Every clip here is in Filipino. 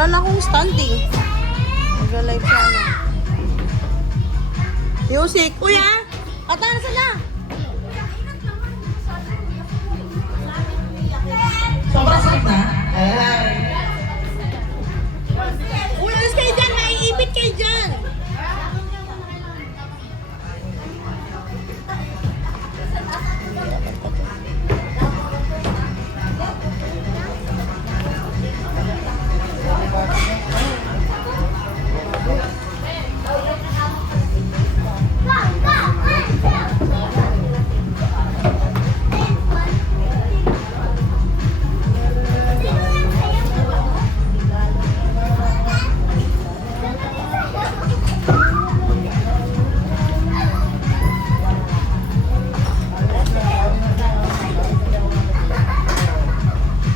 Wala na akong standing. Nag-live siya na. Music. Kuya! Ata na sila! Sobrang sakit na? Uy, alis kayo dyan! Naiipit kayo dyan!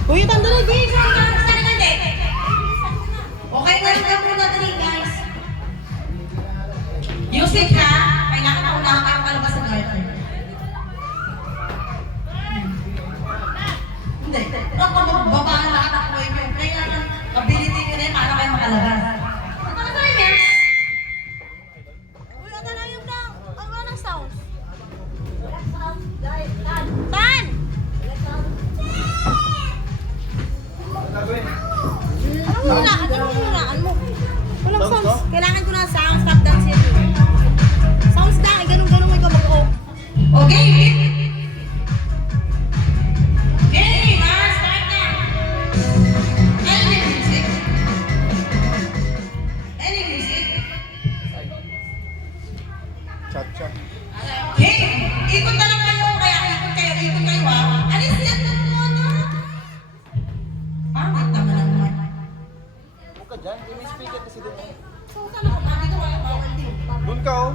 Kuya, tanda na, Jay! Okay, tayo ka muna dali, guys. Music ha? Kailangan na unahan kayong kalabas sa garden. Hindi. Babaan lahat ang buhay nyo. Kaya ability nyo na yun para kayo makalabas. Ano na tayo, men? Uy, ata na yung lang. Ano ba ng sound? Tan! Anong hulaan? Anong hulaan mo? Walang sounds. Kailangan ko na sound. Stop dance yan. Sounds lang. Ay, ganun-ganun mo ikaw mag-o. Okay. Okay, start na. Any music? Any music? Cha-cha. Okay, ikot na lang kayo. Kaya ikot kayo ha. Alis yan na muna. Pangit naman ang mga. Huwag ka dyan. May speaker kasi doon. Dito wala bawal din. Doon ka oh.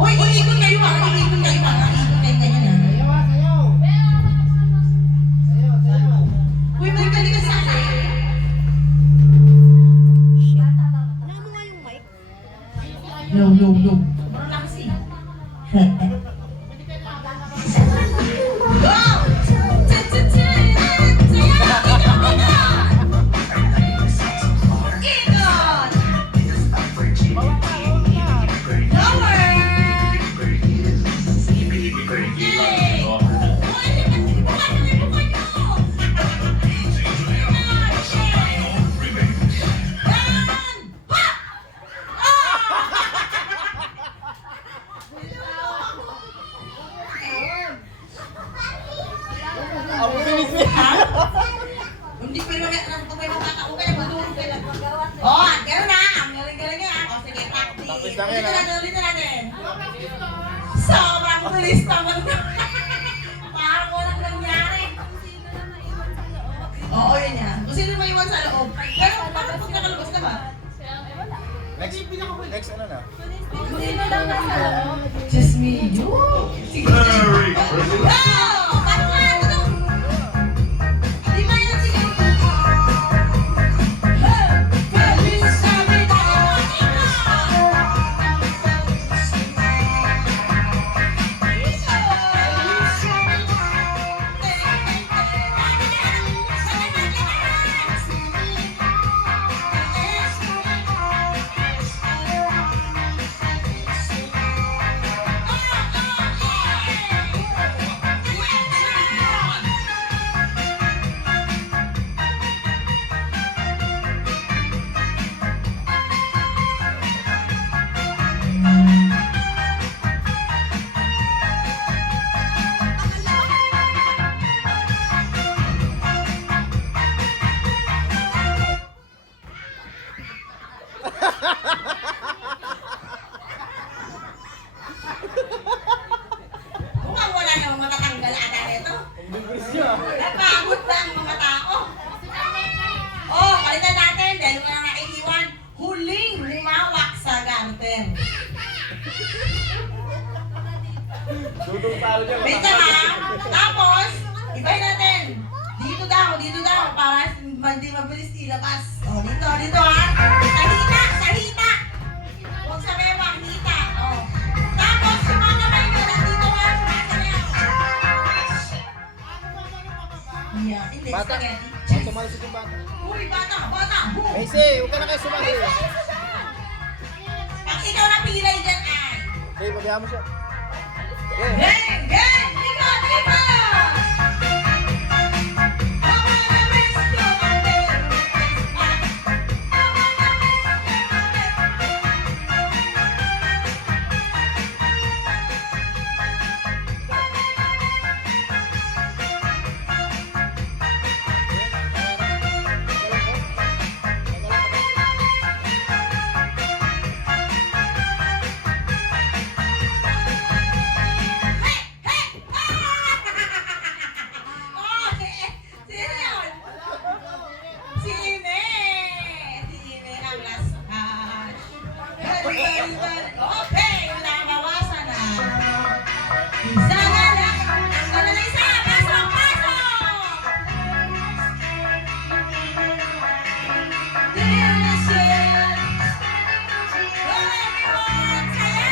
Uy, ikot kayo ha. Ikot kayo ha. Ikot kayo ganyan ha. Uy, may galing ka sa akin. Ano mo nga yung mic? No. Sobrang lakas eh. Go! Ang bilis niya. Hindi pa yung may makakauka yung matulog kayo. Oh, gano'n na. Ang galing-galing yan. O sige, practice. Practice lang yan, ha? Ulitin natin. Sobrang bilis naman. Parang walang nangyari. Oo, yun yan. Kung sino may iwan sa loob. Pero parang pag nakalabas na ba? Next ano na? Just me, you. Sige. Go! Paano nga ito to? Di ba yan? Sige. Feliz Navidad! Mukhang wala namang matatanggal ata nito. Ang bilis niya. Napagod ba ang mga tao? Oh, palitan natin dahil wala na iiwan. Huling humawak sa garter. Dudong talo niya. Wait lang ha. Tapos, ibahin natin. Dito daw, para hindi mabilis ilabas. Oh, dito ha. Sa hita. Huwag sa bewang, hita. Oh. Tapos, yung mga kamay nyo, nandito ha. Sumasayaw. Yeah, hindi, Bata. spaghetti. Oh, tumalsik yung bata. Uy, bata, bata, boom! Macy, huwag ka na kayo sumali. Pag ikaw napilay dyan ay... Okay, pabayaan mo siya. Yeah. Gang! Gang! Dika! Dika! Okay! Sino yun? Si Ime! Si Ime ang last cash. Very, very, very. Okay! Nabawasan na. Isa na lang. Isa na lang isa. Pasok! Pasok! Delicious! Go everyone! Saya!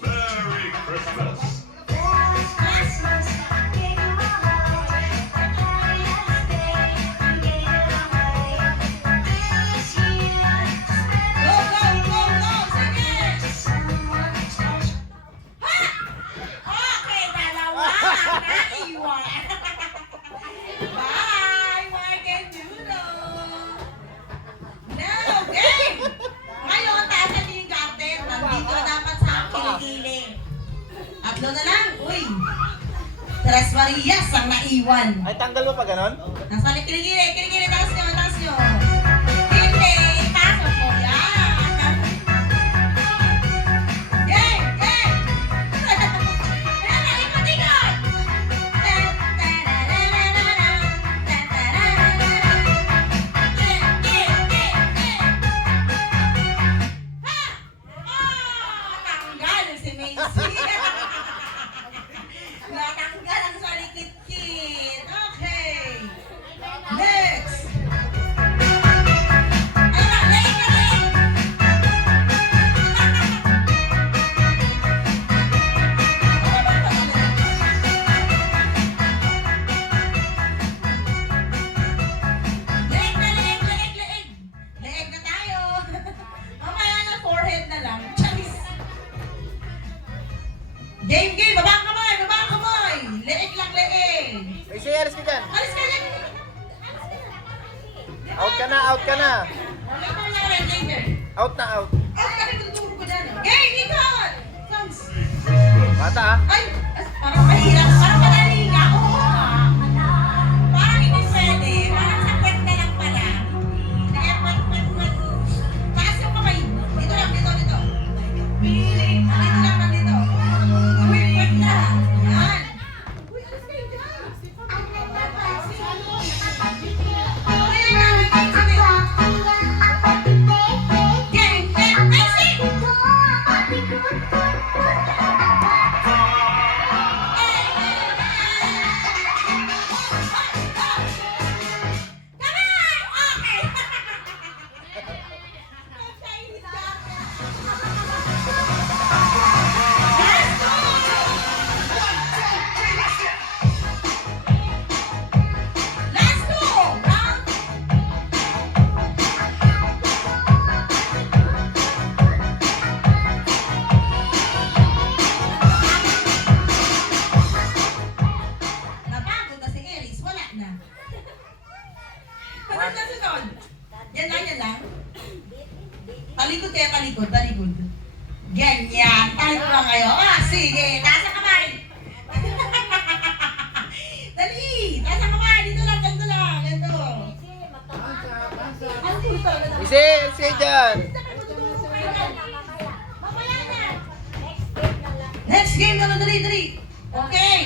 Merry Christmas. Go, go, go, go! Sige! Ha! Okay, dalawa! Naiwan! Bye! Mark and Juno! No! Game! Ngayon, taasan niyo yung garden. Nandito na dapat sa kilikili. Tatlo na lang! Uy! Tres Marias ang naiwan. Ay, tanggal mo pa ganon? Nasa kilikili, kilikili, taas nyo, taas nyo. Hindi, ipasok mo yan. Game, game. Ayan, ikot-ikot. Game, game, game, game. Ha! Oh, tanggal si Macy. Natanggal ang salikit-kit. Okay. Next! Ano na? Leeg na leeg! Leeg na leeg, leeg, leeg! Leeg na tayo! Mamaya na forehead na lang. Charis! Game, game! Baba ang kamay! Baba ang kamay! Leeg lang, leeg! Macy, alis ka dyan. Alis ka lang! Out ka na, out ka na. Later lang rin, later. Out na, out. Ay, kami tuturo ko dyan. Game, ikot! Comes. Bata ah. Ay, parang mahirap. Parang madali nga. Oo nga. Parang hindi pwede. Parang sa kwet na lang pala. Sige, kwet, kwet, kwet. Taas yung kamay. Dito lang, dito, dito. Dito lang, dito. Uy, kwet na. Yan. Uy, alis kayo dyan. Ayan na, ayan na. Game, game, Messi! Napagod na si Eris, wala na. Sunod na sunod. Yan lang, yan lang. Talikod kaya talikod, talikod. Ganyan, talikod lang kayo. Ah, sige, taas ang kamay. Dali, taas ang kamay. Dito lang, ganito lang, ganito. Macy, alis ka dyan. Mamaya na. Next game na, dali, dali. Okay.